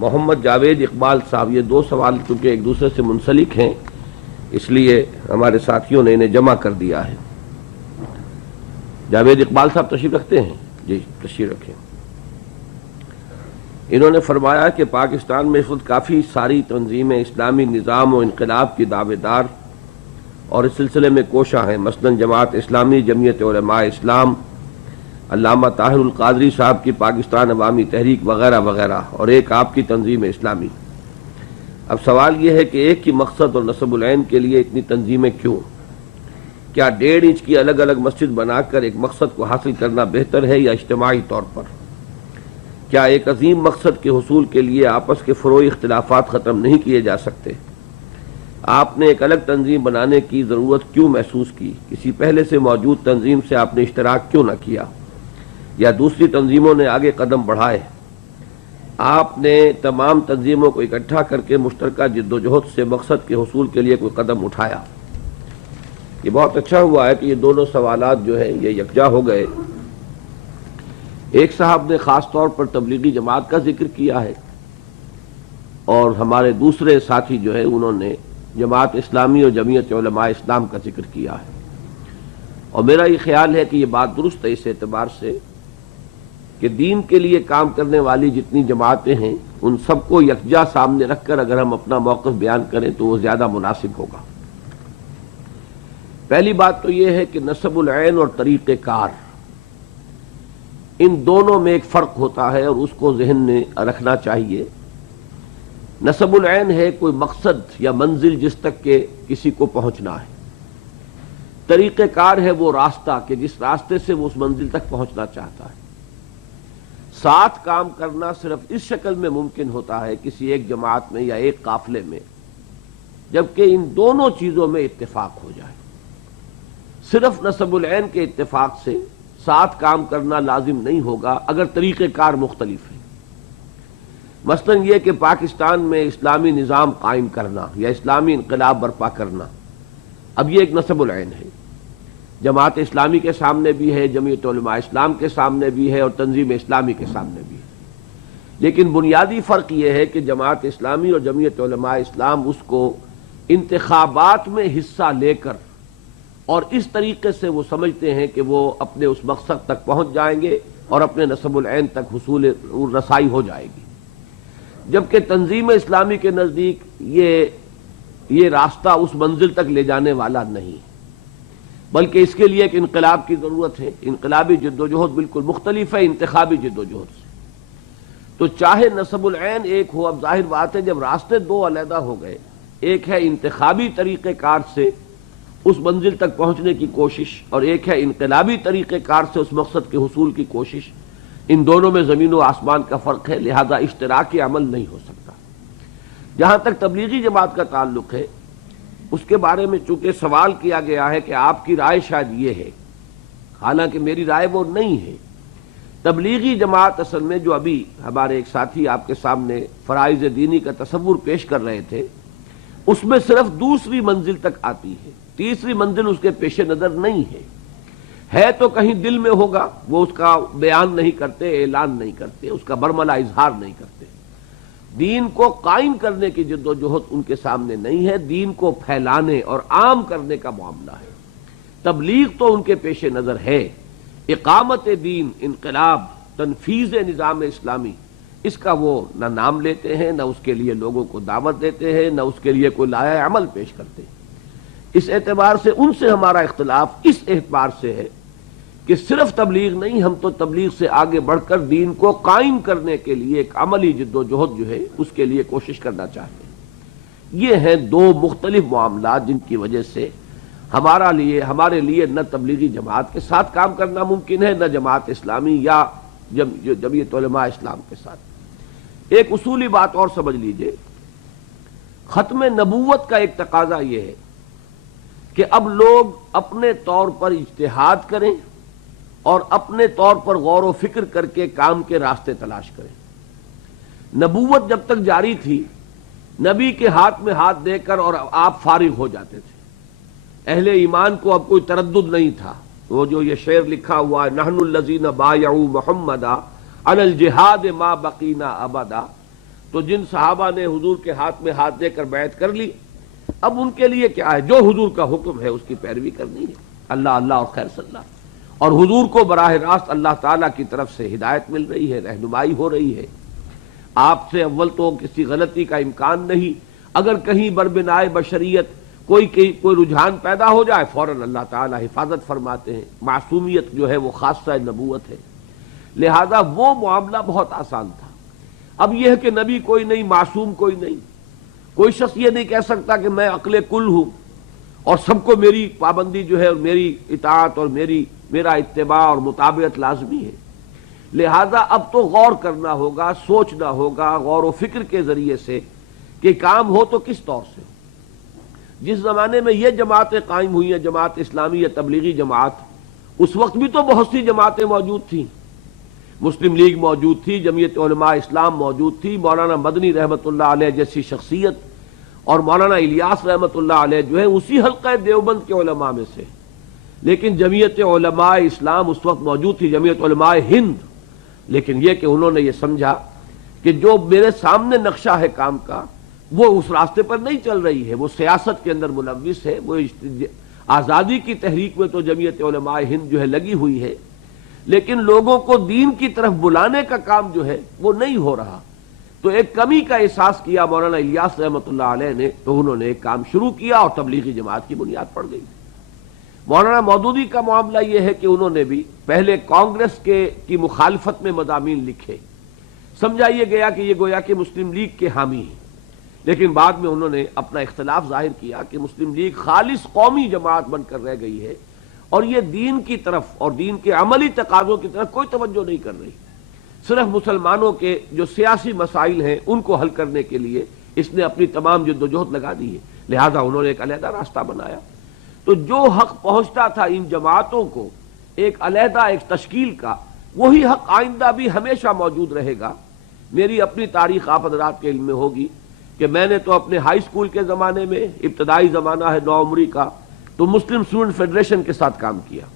محمد جاوید اقبال صاحب، یہ دو سوال چونکہ ایک دوسرے سے منسلک ہیں اس لیے ہمارے ساتھیوں نے انہیں جمع کر دیا ہے۔ جاوید اقبال صاحب تشریف رکھتے ہیں؟ جی تشریف رکھیں۔ انہوں نے فرمایا کہ پاکستان میں اس وقت کافی ساری تنظیمیں اسلامی نظام و انقلاب کی دعوے دار اور اس سلسلے میں کوشاں ہیں، مثلا جماعت اسلامی، جمعیت علماء اسلام، علامہ طاہر القادری صاحب کی پاکستان عوامی تحریک وغیرہ وغیرہ، اور ایک آپ کی تنظیم اسلامی۔ اب سوال یہ ہے کہ ایک ہی مقصد اور نصب العین کے لیے اتنی تنظیمیں کیوں؟ کیا 1.5 انچ کی الگ الگ مسجد بنا کر ایک مقصد کو حاصل کرنا بہتر ہے یا اجتماعی طور پر؟ کیا ایک عظیم مقصد کے حصول کے لیے آپس کے فروعی اختلافات ختم نہیں کیے جا سکتے؟ آپ نے ایک الگ تنظیم بنانے کی ضرورت کیوں محسوس کی؟ کسی پہلے سے موجود تنظیم سے آپ نے اشتراک کیوں نہ کیا یا دوسری تنظیموں نے آگے قدم بڑھائے؟ آپ نے تمام تنظیموں کو اکٹھا کر کے مشترکہ جدوجہد سے مقصد کے حصول کے لیے کوئی قدم اٹھایا؟ یہ بہت اچھا ہوا ہے کہ یہ دونوں سوالات جو ہیں یہ یکجا ہو گئے۔ ایک صاحب نے خاص طور پر تبلیغی جماعت کا ذکر کیا ہے اور ہمارے دوسرے ساتھی جو ہے انہوں نے جماعت اسلامی اور جمعیت علماء اسلام کا ذکر کیا ہے، اور میرا یہ خیال ہے کہ یہ بات درست ہے اس اعتبار سے کہ دین کے لیے کام کرنے والی جتنی جماعتیں ہیں ان سب کو یکجا سامنے رکھ کر اگر ہم اپنا موقف بیان کریں تو وہ زیادہ مناسب ہوگا۔ پہلی بات تو یہ ہے کہ نصب العین اور طریقہ کار، ان دونوں میں ایک فرق ہوتا ہے اور اس کو ذہن میں رکھنا چاہیے۔ نصب العین ہے کوئی مقصد یا منزل جس تک کہ کسی کو پہنچنا ہے، طریقہ کار ہے وہ راستہ کہ جس راستے سے وہ اس منزل تک پہنچنا چاہتا ہے۔ ساتھ کام کرنا صرف اس شکل میں ممکن ہوتا ہے کسی ایک جماعت میں یا ایک قافلے میں جبکہ ان دونوں چیزوں میں اتفاق ہو جائے۔ صرف نصب العین کے اتفاق سے ساتھ کام کرنا لازم نہیں ہوگا اگر طریقہ کار مختلف ہے۔ مثلا یہ کہ پاکستان میں اسلامی نظام قائم کرنا یا اسلامی انقلاب برپا کرنا، اب یہ ایک نصب العین ہے، جماعت اسلامی کے سامنے بھی ہے، جمعیت علماء اسلام کے سامنے بھی ہے اور تنظیم اسلامی کے سامنے بھی ہے۔ لیکن بنیادی فرق یہ ہے کہ جماعت اسلامی اور جمعیت علماء اسلام اس کو انتخابات میں حصہ لے کر اور اس طریقے سے وہ سمجھتے ہیں کہ وہ اپنے اس مقصد تک پہنچ جائیں گے اور اپنے نصب العین تک حصول رسائی ہو جائے گی، جبکہ تنظیم اسلامی کے نزدیک یہ راستہ اس منزل تک لے جانے والا نہیں، بلکہ اس کے لیے ایک انقلاب کی ضرورت ہے۔ انقلابی جدوجہد بالکل مختلف ہے انتخابی جدوجہد سے۔ تو چاہے نصب العین ایک ہو، اب ظاہر بات ہے جب راستے دو علیحدہ ہو گئے، ایک ہے انتخابی طریقہ کار سے اس منزل تک پہنچنے کی کوشش اور ایک ہے انقلابی طریقہ کار سے اس مقصد کے حصول کی کوشش، ان دونوں میں زمین و آسمان کا فرق ہے، لہذا اشتراکی عمل نہیں ہو سکتا۔ جہاں تک تبلیغی جماعت کا تعلق ہے اس کے بارے میں چونکہ سوال کیا گیا ہے کہ آپ کی رائے شاید یہ ہے، حالانکہ میری رائے وہ نہیں ہے۔ تبلیغی جماعت اصل میں جو ابھی ہمارے ایک ساتھی آپ کے سامنے فرائض دینی کا تصور پیش کر رہے تھے، اس میں صرف دوسری منزل تک آتی ہے، تیسری منزل اس کے پیش نظر نہیں ہے تو کہیں دل میں ہوگا، وہ اس کا بیان نہیں کرتے، اعلان نہیں کرتے، اس کا برملا اظہار نہیں کرتے۔ دین کو قائم کرنے کی جدوجہد ان کے سامنے نہیں ہے، دین کو پھیلانے اور عام کرنے کا معاملہ ہے۔ تبلیغ تو ان کے پیش نظر ہے، اقامت دین، انقلاب، تنفیذ نظام اسلامی، اس کا وہ نہ نام لیتے ہیں، نہ اس کے لیے لوگوں کو دعوت دیتے ہیں، نہ اس کے لیے کوئی لائحہ عمل پیش کرتے ہیں۔ اس اعتبار سے ان سے ہمارا اختلاف اس اعتبار سے ہے کہ صرف تبلیغ نہیں، ہم تو تبلیغ سے آگے بڑھ کر دین کو قائم کرنے کے لیے ایک عملی جدوجہد جو ہے اس کے لیے کوشش کرنا چاہتے ہیں۔ یہ ہیں دو مختلف معاملات جن کی وجہ سے ہمارے لیے نہ تبلیغی جماعت کے ساتھ کام کرنا ممکن ہے، نہ جماعت اسلامی یا جمعیت علماء اسلام کے ساتھ۔ ایک اصولی بات اور سمجھ لیجئے، ختم نبوت کا ایک تقاضا یہ ہے کہ اب لوگ اپنے طور پر اجتہاد کریں اور اپنے طور پر غور و فکر کر کے کام کے راستے تلاش کریں۔ نبوت جب تک جاری تھی، نبی کے ہاتھ میں ہاتھ دے کر اور آپ فارغ ہو جاتے تھے، اہل ایمان کو اب کوئی تردد نہیں تھا۔ وہ جو یہ شعر لکھا ہوا ہے، نحن الذین بایعوا محمدا علی الجہاد ما بقینا ابدا، تو جن صحابہ نے حضور کے ہاتھ میں ہاتھ دے کر بیعت کر لی، اب ان کے لیے کیا ہے؟ جو حضور کا حکم ہے اس کی پیروی کرنی ہے، اللہ اللہ اور خیر صلی اللہ، اور حضور کو براہ راست اللہ تعالیٰ کی طرف سے ہدایت مل رہی ہے، رہنمائی ہو رہی ہے۔ آپ سے اول تو کسی غلطی کا امکان نہیں، اگر کہیں بربنائے بشریت کوئی رجحان پیدا ہو جائے فوراً اللہ تعالیٰ حفاظت فرماتے ہیں، معصومیت جو ہے وہ خاصہ نبوت ہے، لہذا وہ معاملہ بہت آسان تھا۔ اب یہ ہے کہ نبی کوئی نہیں، معصوم کوئی نہیں، کوئی شخص یہ نہیں کہہ سکتا کہ میں عقل کل ہوں اور سب کو میری پابندی جو ہے اور میری اطاعت اور میرا اتباع اور مطابقت لازمی ہے۔ لہذا اب تو غور کرنا ہوگا، سوچنا ہوگا غور و فکر کے ذریعے سے کہ کام ہو تو کس طور سے ہو۔ جس زمانے میں یہ جماعتیں قائم ہوئی ہیں، جماعت اسلامی یا تبلیغی جماعت، اس وقت بھی تو بہت سی جماعتیں موجود تھیں، مسلم لیگ موجود تھی، جمعیت علماء اسلام موجود تھی، مولانا مدنی رحمۃ اللہ علیہ جیسی شخصیت اور مولانا الیاس رحمۃ اللہ علیہ جو ہے اسی حلقہ دیوبند کے علماء میں سے، لیکن جمعیت علماء اسلام اس وقت موجود تھی، جمعیت علماء ہند، لیکن یہ کہ انہوں نے یہ سمجھا کہ جو میرے سامنے نقشہ ہے کام کا وہ اس راستے پر نہیں چل رہی ہے، وہ سیاست کے اندر ملوث ہے، وہ آزادی کی تحریک میں تو جمعیت علماء ہند جو ہے لگی ہوئی ہے، لیکن لوگوں کو دین کی طرف بلانے کا کام جو ہے وہ نہیں ہو رہا۔ تو ایک کمی کا احساس کیا مولانا الیاس رحمۃ اللہ علیہ نے، تو انہوں نے ایک کام شروع کیا اور تبلیغی جماعت کی بنیاد پڑ گئی۔ مولانا مودودی کا معاملہ یہ ہے کہ انہوں نے بھی پہلے کانگریس کی مخالفت میں مضامین لکھے، سمجھا یہ گیا کہ یہ گویا کہ مسلم لیگ کے حامی ہیں، لیکن بعد میں انہوں نے اپنا اختلاف ظاہر کیا کہ مسلم لیگ خالص قومی جماعت بن کر رہ گئی ہے اور یہ دین کی طرف اور دین کے عملی تقاضوں کی طرف کوئی توجہ نہیں کر رہی، صرف مسلمانوں کے جو سیاسی مسائل ہیں ان کو حل کرنے کے لیے اس نے اپنی تمام جدوجہد لگا دی ہے، لہذا انہوں نے ایک علیحدہ راستہ بنایا۔ تو جو حق پہنچتا تھا ان جماعتوں کو ایک علیحدہ ایک تشکیل کا، وہی حق آئندہ بھی ہمیشہ موجود رہے گا۔ میری اپنی تاریخ آپ حضرات کے علم میں ہوگی کہ میں نے تو اپنے ہائی اسکول کے زمانے میں، ابتدائی زمانہ ہے نوعمری کا، تو مسلم اسٹوڈنٹ فیڈریشن کے ساتھ کام کیا۔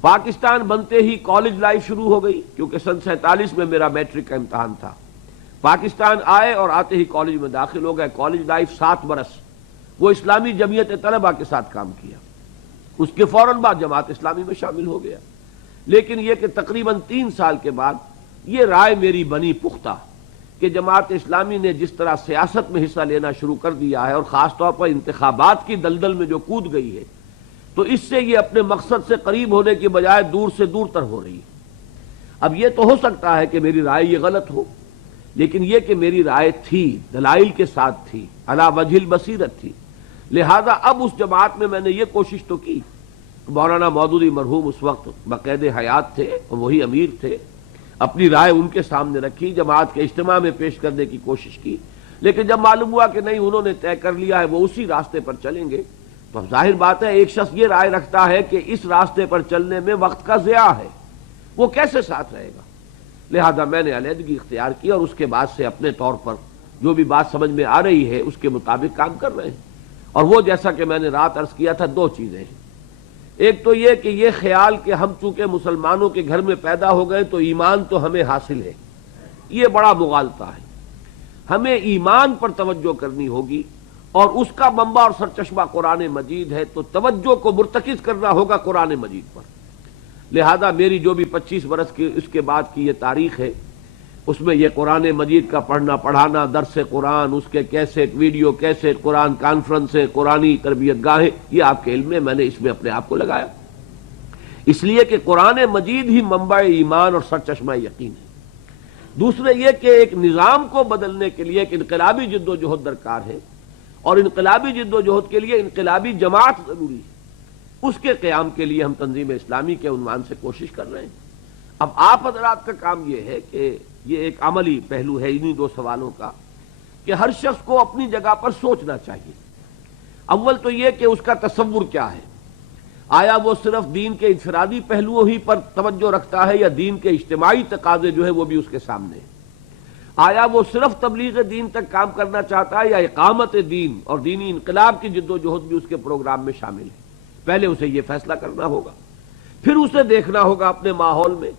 پاکستان بنتے ہی کالج لائف شروع ہو گئی، کیونکہ سن 47 میں میرا میٹرک کا امتحان تھا۔ پاکستان آئے اور آتے ہی کالج میں داخل ہو گئے، کالج لائف 7 برس وہ اسلامی جمعیت طلبہ کے ساتھ کام کیا، اس کے فوراً بعد جماعت اسلامی میں شامل ہو گیا۔ لیکن یہ کہ تقریباً 3 سال کے بعد یہ رائے میری بنی پختہ کہ جماعت اسلامی نے جس طرح سیاست میں حصہ لینا شروع کر دیا ہے اور خاص طور پر انتخابات کی دلدل میں جو کود گئی ہے، تو اس سے یہ اپنے مقصد سے قریب ہونے کی بجائے دور سے دور تر ہو رہی ہے۔ اب یہ تو ہو سکتا ہے کہ میری رائے یہ غلط ہو، لیکن یہ کہ میری رائے تھی، دلائل کے ساتھ تھی، علی وجہ البصیرت تھی، لہذا اب اس جماعت میں نے یہ کوشش تو کی۔ مولانا مودودی مرحوم اس وقت بقید حیات تھے اور وہی امیر تھے، اپنی رائے ان کے سامنے رکھی، جماعت کے اجتماع میں پیش کرنے کی کوشش کی، لیکن جب معلوم ہوا کہ نہیں انہوں نے طے کر لیا ہے وہ اسی راستے پر چلیں گے، تو ظاہر بات ہے ایک شخص یہ رائے رکھتا ہے کہ اس راستے پر چلنے میں وقت کا ضیاع ہے، وہ کیسے ساتھ رہے گا؟ لہذا میں نے علیحدگی اختیار کی اور اس کے بعد سے اپنے طور پر جو بھی بات سمجھ میں آ رہی ہے اس کے مطابق کام کر رہے ہیں۔ اور وہ جیسا کہ میں نے رات عرض کیا تھا، 2 چیزیں ہیں۔ ایک تو یہ کہ یہ خیال کہ ہم چونکہ مسلمانوں کے گھر میں پیدا ہو گئے تو ایمان تو ہمیں حاصل ہے، یہ بڑا مغالطہ ہے۔ ہمیں ایمان پر توجہ کرنی ہوگی اور اس کا منبع اور سرچشمہ قرآن مجید ہے، تو توجہ کو مرتکز کرنا ہوگا قرآن مجید پر۔ لہذا میری جو بھی 25 برس کی اس کے بعد کی یہ تاریخ ہے، اس میں یہ قرآن مجید کا پڑھنا پڑھانا، درس قرآن، اس کے کیسٹ، ویڈیو کیسٹ، قرآن کانفرنسیں، قرآنی تربیت گاہیں، یہ آپ کے علم میں نے اس میں اپنے آپ کو لگایا، اس لیے کہ قرآن مجید ہی منبع ایمان اور سرچشمہ یقین ہے۔ دوسرے یہ کہ ایک نظام کو بدلنے کے لیے ایک انقلابی جد و جہد درکار ہے، اور انقلابی جد و جہد کے لیے انقلابی جماعت ضروری ہے، اس کے قیام کے لیے ہم تنظیم اسلامی کے عنوان سے کوشش کر رہے ہیں۔ اب آپ حضرات کا کام یہ ہے کہ یہ ایک عملی پہلو ہے انہی 2 سوالوں کا، کہ ہر شخص کو اپنی جگہ پر سوچنا چاہیے۔ اول تو یہ کہ اس کا تصور کیا ہے، آیا وہ صرف دین کے انفرادی پہلوؤں ہی پر توجہ رکھتا ہے یا دین کے اجتماعی تقاضے جو ہے وہ بھی اس کے سامنے ہیں؟ آیا وہ صرف تبلیغ دین تک کام کرنا چاہتا ہے یا اقامت دین اور دینی انقلاب کی جد و جہد بھی اس کے پروگرام میں شامل ہے؟ پہلے اسے یہ فیصلہ کرنا ہوگا، پھر اسے دیکھنا ہوگا اپنے ماحول میں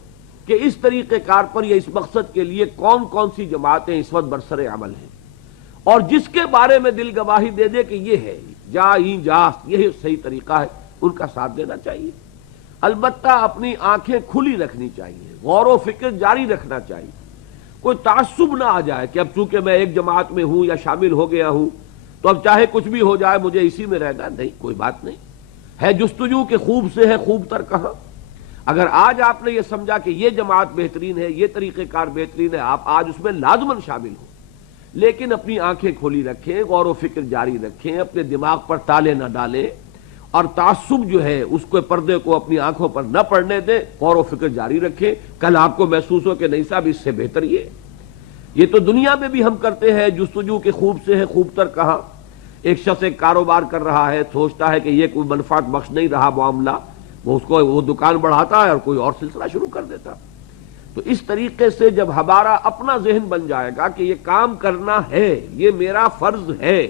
کہ اس طریقہ کار پر یا اس مقصد کے لیے کون کون سی جماعتیں اس وقت برسر عمل ہیں، اور جس کے بارے میں دل گواہی دے دے کہ یہ ہے یہی صحیح طریقہ ہے، ان کا ساتھ دینا چاہیے۔ البتہ اپنی آنکھیں کھلی رکھنی چاہیے، غور و فکر جاری رکھنا چاہیے، کوئی تعصب نہ آ جائے کہ اب چونکہ میں ایک جماعت میں ہوں یا شامل ہو گیا ہوں تو اب چاہے کچھ بھی ہو جائے مجھے اسی میں رہنا، نہیں، کوئی بات نہیں ہے۔ جستجو کے خوب سے ہے خوب تر کہاں۔ اگر آج آپ نے یہ سمجھا کہ یہ جماعت بہترین ہے، یہ طریقہ کار بہترین ہے، آپ آج اس میں لازماً شامل ہوں، لیکن اپنی آنکھیں کھولی رکھیں، غور و فکر جاری رکھیں، اپنے دماغ پر تالے نہ ڈالیں، اور تعصب جو ہے اس کو پردے کو اپنی آنکھوں پر نہ پڑنے دیں، غور و فکر جاری رکھیں۔ کل آپ کو محسوس ہو کہ نہیں صاحب اس سے بہتر یہ تو دنیا میں بھی ہم کرتے ہیں، جستجو کے خوب سے ہے خوب تر کہاں۔ ایک شخص ایک کاروبار کر رہا ہے، سوچتا ہے کہ یہ کوئی منفعت بخش نہیں رہا معاملہ، وہ دکان بڑھاتا ہے اور کوئی اور سلسلہ شروع کر دیتا۔ تو اس طریقے سے جب ہمارا اپنا ذہن بن جائے گا کہ یہ کام کرنا ہے، یہ میرا فرض ہے،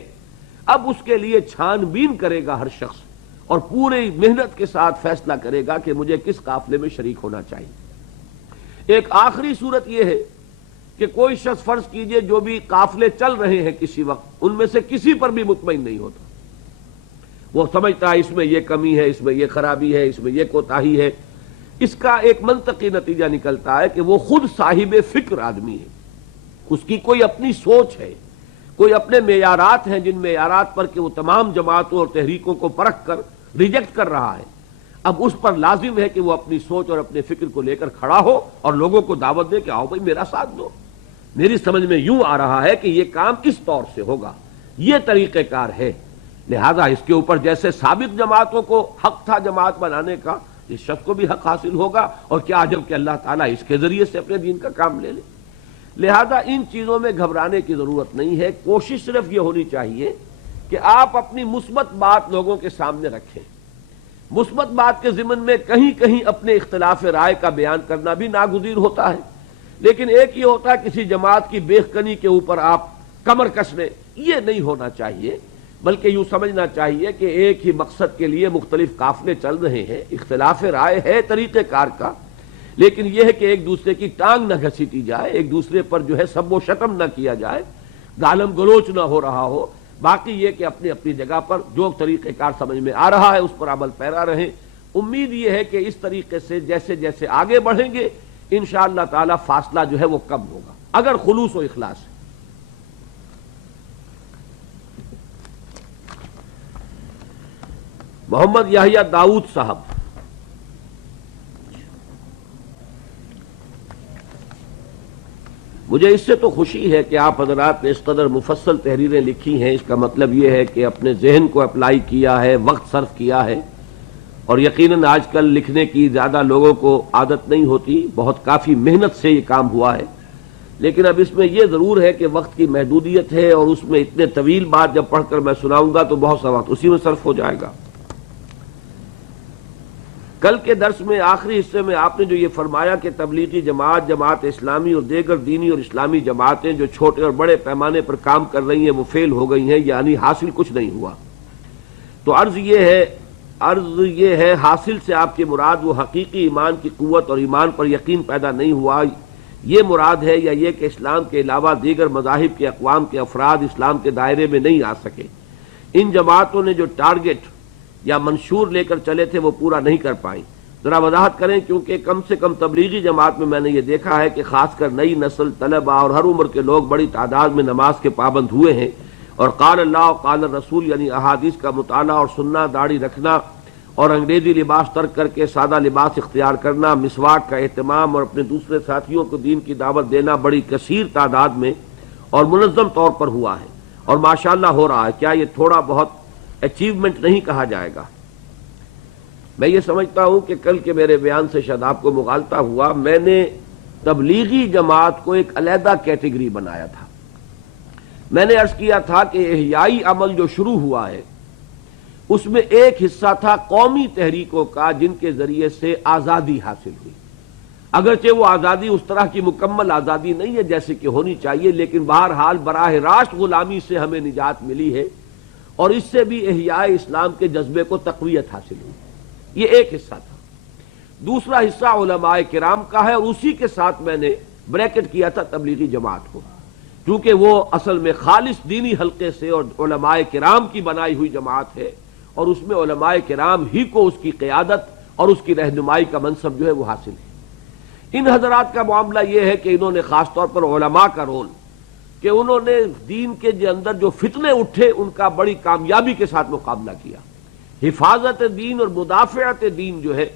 اب اس کے لیے چھان بین کرے گا ہر شخص اور پوری محنت کے ساتھ فیصلہ کرے گا کہ مجھے کس قافلے میں شریک ہونا چاہیے۔ ایک آخری صورت یہ ہے کہ کوئی شخص فرض کیجئے جو بھی قافلے چل رہے ہیں کسی وقت، ان میں سے کسی پر بھی مطمئن نہیں ہوتا، وہ سمجھتا ہے اس میں یہ کمی ہے، اس میں یہ خرابی ہے، اس میں یہ کوتاہی ہے۔ اس کا ایک منطقی نتیجہ نکلتا ہے کہ وہ خود صاحب فکر آدمی ہے، اس کی کوئی اپنی سوچ ہے، کوئی اپنے معیارات ہیں جن معیارات پر کہ وہ تمام جماعتوں اور تحریکوں کو پرکھ کر ریجیکٹ کر رہا ہے۔ اب اس پر لازم ہے کہ وہ اپنی سوچ اور اپنے فکر کو لے کر کھڑا ہو اور لوگوں کو دعوت دے کہ آؤ بھائی میرا ساتھ دو، میری سمجھ میں یوں آ رہا ہے کہ یہ کام اس طور سے ہوگا، یہ طریقہ کار ہے۔ لہذا اس کے اوپر جیسے سابق جماعتوں کو حق تھا جماعت بنانے کا، اس شخص کو بھی حق حاصل ہوگا، اور کیا عجب کہ اللہ تعالیٰ اس کے ذریعے سے اپنے دین کا کام لے لے۔ لہذا ان چیزوں میں گھبرانے کی ضرورت نہیں ہے، کوشش صرف یہ ہونی چاہیے کہ آپ اپنی مثبت بات لوگوں کے سامنے رکھیں۔ مثبت بات کے ضمن میں کہیں کہیں اپنے اختلاف رائے کا بیان کرنا بھی ناگزیر ہوتا ہے، لیکن ایک یہ ہوتا ہے کسی جماعت کی بیخکنی کے اوپر آپ کمر کس لیں، یہ نہیں ہونا چاہیے، بلکہ یوں سمجھنا چاہیے کہ ایک ہی مقصد کے لیے مختلف قافلے چل رہے ہیں، اختلاف رائے ہے طریقہ کار کا، لیکن یہ ہے کہ ایک دوسرے کی ٹانگ نہ گھسیٹی جائے، ایک دوسرے پر جو ہے سب و شتم نہ کیا جائے، گالم گلوچ نہ ہو رہا ہو۔ باقی یہ کہ اپنی اپنی جگہ پر جو طریقہ کار سمجھ میں آ رہا ہے اس پر عمل پیرا رہیں۔ امید یہ ہے کہ اس طریقے سے جیسے جیسے آگے بڑھیں گے انشاءاللہ تعالی فاصلہ جو ہے وہ کم ہوگا، اگر خلوص و اخلاص ہے۔ محمد یحییٰ داؤد صاحب، مجھے اس سے تو خوشی ہے کہ آپ حضرات نے اس قدر مفصل تحریریں لکھی ہیں، اس کا مطلب یہ ہے کہ اپنے ذہن کو اپلائی کیا ہے، وقت صرف کیا ہے، اور یقیناً آج کل لکھنے کی زیادہ لوگوں کو عادت نہیں ہوتی، بہت کافی محنت سے یہ کام ہوا ہے، لیکن اب اس میں یہ ضرور ہے کہ وقت کی محدودیت ہے، اور اس میں اتنے طویل بات جب پڑھ کر میں سناؤں گا تو بہت سا وقت اسی میں صرف ہو جائے گا۔ کل کے درس میں آخری حصے میں آپ نے جو یہ فرمایا کہ تبلیغی جماعت، جماعت اسلامی اور دیگر دینی اور اسلامی جماعتیں جو چھوٹے اور بڑے پیمانے پر کام کر رہی ہیں وہ فیل ہو گئی ہیں، یعنی حاصل کچھ نہیں ہوا، تو عرض یہ ہے حاصل سے آپ کی مراد وہ حقیقی ایمان کی قوت اور ایمان پر یقین پیدا نہیں ہوا، یہ مراد ہے، یا یہ کہ اسلام کے علاوہ دیگر مذاہب کے اقوام کے افراد اسلام کے دائرے میں نہیں آ سکے؟ ان جماعتوں نے جو ٹارگٹ یا منشور لے کر چلے تھے وہ پورا نہیں کر پائیں، ذرا وضاحت کریں، کیونکہ کم سے کم تبلیغی جماعت میں نے یہ دیکھا ہے کہ خاص کر نئی نسل، طلبہ اور ہر عمر کے لوگ بڑی تعداد میں نماز کے پابند ہوئے ہیں، اور قال اللہ قال الرسول یعنی احادیث کا مطالعہ اور سننا، داڑھی رکھنا اور انگریزی لباس ترک کر کے سادہ لباس اختیار کرنا، مسواک کا اہتمام اور اپنے دوسرے ساتھیوں کو دین کی دعوت دینا بڑی کثیر تعداد میں اور منظم طور پر ہوا ہے، اور ماشاءاللہ ہو رہا ہے۔ کیا یہ تھوڑا بہت اچیومنٹ نہیں کہا جائے گا؟ میں یہ سمجھتا ہوں کہ کل کے میرے بیان سے شاید آپ کو مغالطہ ہوا، میں نے تبلیغی جماعت کو ایک علیحدہ کیٹیگری بنایا تھا۔ میں نے عرض کیا تھا کہ احیائی عمل جو شروع ہوا ہے اس میں ایک حصہ تھا قومی تحریکوں کا جن کے ذریعے سے آزادی حاصل ہوئی، اگرچہ وہ آزادی اس طرح کی مکمل آزادی نہیں ہے جیسے کہ ہونی چاہیے، لیکن بہرحال براہ راست غلامی سے ہمیں نجات ملی ہے، اور اس سے بھی احیاء اسلام کے جذبے کو تقویت حاصل ہوئی، یہ ایک حصہ تھا۔ دوسرا حصہ علماء کرام کا ہے، اور اسی کے ساتھ میں نے بریکٹ کیا تھا تبلیغی جماعت کو، کیونکہ وہ اصل میں خالص دینی حلقے سے اور علماء کرام کی بنائی ہوئی جماعت ہے، اور اس میں علماء کرام ہی کو اس کی قیادت اور اس کی رہنمائی کا منصب جو ہے وہ حاصل ہے۔ ان حضرات کا معاملہ یہ ہے کہ انہوں نے خاص طور پر علماء کا رول، کہ انہوں نے دین کے اندر جو فتنے اٹھے ان کا بڑی کامیابی کے ساتھ مقابلہ کیا، حفاظت دین اور مدافعت دین جو ہے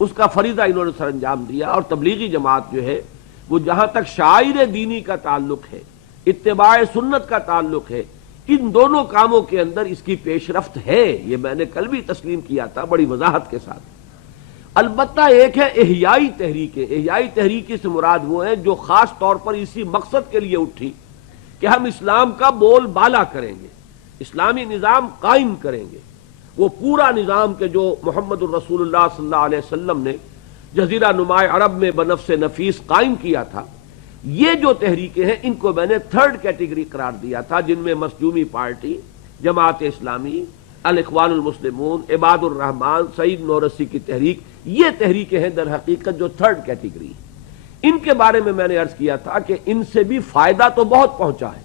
اس کا فریضہ انہوں نے سر انجام دیا، اور تبلیغی جماعت جو ہے وہ جہاں تک شعائر دینی کا تعلق ہے، اتباع سنت کا تعلق ہے، ان دونوں کاموں کے اندر اس کی پیش رفت ہے، یہ میں نے کل بھی تسلیم کیا تھا بڑی وضاحت کے ساتھ۔ البتہ ایک ہے احیائی تحریکیں، احیائی تحریکی سے مراد وہ ہیں جو خاص طور پر اسی مقصد کے لیے اٹھی کہ ہم اسلام کا بول بالا کریں گے، اسلامی نظام قائم کریں گے، وہ پورا نظام کے جو محمد الرسول اللہ صلی اللہ علیہ وسلم نے جزیرہ نماء عرب میں بنفس نفیس قائم کیا تھا۔ یہ جو تحریکیں ہیں ان کو میں نے تھرڈ کیٹیگری قرار دیا تھا، جن میں مسجومی پارٹی، جماعت اسلامی، الاخوان المسلمون، عباد الرحمان، سعید نورسی کی تحریک، یہ تحریکیں ہیں در حقیقت جو تھرڈ کیٹیگری۔ ان کے بارے میں نے عرض کیا تھا کہ ان سے بھی فائدہ تو بہت پہنچا ہے،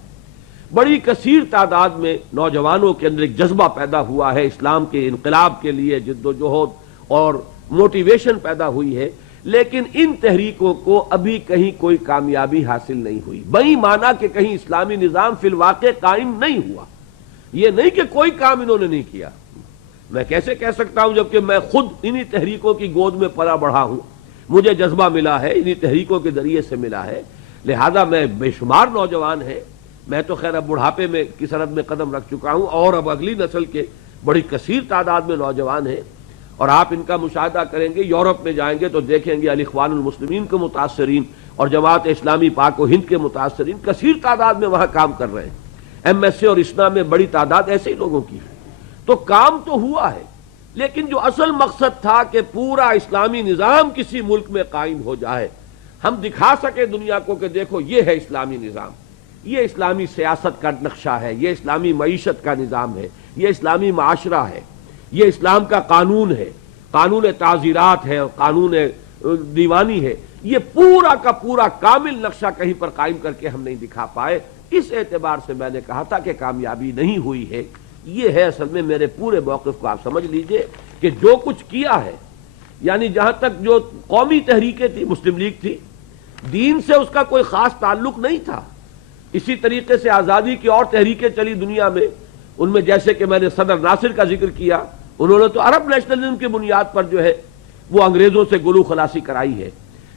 بڑی کثیر تعداد میں نوجوانوں کے اندر ایک جذبہ پیدا ہوا ہے، اسلام کے انقلاب کے لیے جد و جہد اور موٹیویشن پیدا ہوئی ہے، لیکن ان تحریکوں کو ابھی کہیں کوئی کامیابی حاصل نہیں ہوئی، بئی مانا کہ کہیں اسلامی نظام فی الواقع قائم نہیں ہوا۔ یہ نہیں کہ کوئی کام انہوں نے نہیں کیا، میں کیسے کہہ سکتا ہوں جبکہ میں خود انہی تحریکوں کی گود میں پلا بڑھا ہوں، مجھے جذبہ ملا ہے، انہی تحریکوں کے ذریعے سے ملا ہے، لہذا میں بے شمار نوجوان ہیں، میں تو خیر اب بڑھاپے میں کی سرحد میں قدم رکھ چکا ہوں، اور اب اگلی نسل کے بڑی کثیر تعداد میں نوجوان ہیں، اور آپ ان کا مشاہدہ کریں گے، یورپ میں جائیں گے تو دیکھیں گے الاخوان المسلمین کے متاثرین اور جماعت اسلامی پاک و ہند کے متاثرین کثیر تعداد میں وہاں کام کر رہے ہیں، ایم ایس اے اور اسنا میں بڑی تعداد ایسے ہی لوگوں کی ہے۔ تو کام تو ہوا ہے، لیکن جو اصل مقصد تھا کہ پورا اسلامی نظام کسی ملک میں قائم ہو جائے، ہم دکھا سکے دنیا کو کہ دیکھو یہ ہے اسلامی نظام، یہ اسلامی سیاست کا نقشہ ہے، یہ اسلامی معیشت کا نظام ہے، یہ اسلامی معاشرہ ہے، یہ اسلام کا قانون ہے، قانون تعزیرات ہے اور قانون دیوانی ہے، یہ پورا کا پورا کامل نقشہ کہیں پر قائم کر کے ہم نہیں دکھا پائے۔ اس اعتبار سے میں نے کہا تھا کہ کامیابی نہیں ہوئی ہے۔ یہ ہے اصل میں میرے پورے موقف کو آپ سمجھ لیجئے کہ جو کچھ کیا ہے، یعنی جہاں تک جو قومی تحریکیں تھی، مسلم لیگ تھی، دین سے اس کا کوئی خاص تعلق نہیں تھا۔ اسی طریقے سے آزادی کی اور تحریکیں چلی دنیا میں، ان میں جیسے کہ میں نے صدر ناصر کا ذکر کیا، انہوں نے تو عرب نیشنلزم کی بنیاد پر جو ہے وہ انگریزوں سے گلو خلاصی کرائی ہے،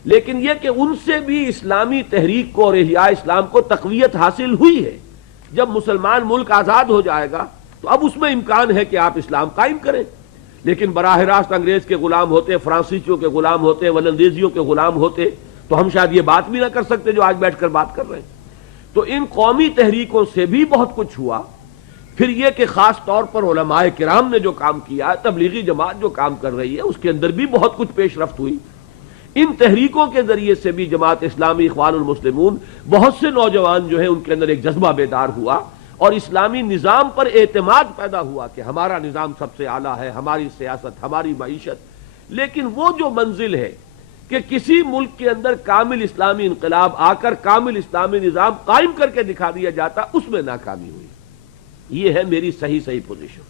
لیکن یہ کہ ان سے بھی اسلامی تحریک کو اور احیاء اسلام کو تقویت حاصل ہوئی ہے۔ جب مسلمان ملک آزاد ہو جائے گا تو اب اس میں امکان ہے کہ آپ اسلام قائم کریں، لیکن براہ راست انگریز کے غلام ہوتے، فرانسیسیوں کے غلام ہوتے، ولندیزیوں کے غلام ہوتے تو ہم شاید یہ بات بھی نہ کر سکتے جو آج بیٹھ کر بات کر رہے ہیں۔ تو ان قومی تحریکوں سے بھی بہت کچھ ہوا۔ پھر یہ کہ خاص طور پر علماء کرام نے جو کام کیا، تبلیغی جماعت جو کام کر رہی ہے، اس کے اندر بھی بہت کچھ پیش رفت ہوئی۔ ان تحریکوں کے ذریعے سے بھی جماعت اسلامی، اخوان المسلمون، بہت سے نوجوان جو ہیں ان کے اندر ایک جذبہ بیدار ہوا، اور اسلامی نظام پر اعتماد پیدا ہوا کہ ہمارا نظام سب سے اعلیٰ ہے، ہماری سیاست، ہماری معیشت۔ لیکن وہ جو منزل ہے کہ کسی ملک کے اندر کامل اسلامی انقلاب آ کر کامل اسلامی نظام قائم کر کے دکھا دیا جاتا، اس میں ناکامی ہوئی۔ یہ ہے میری صحیح پوزیشن۔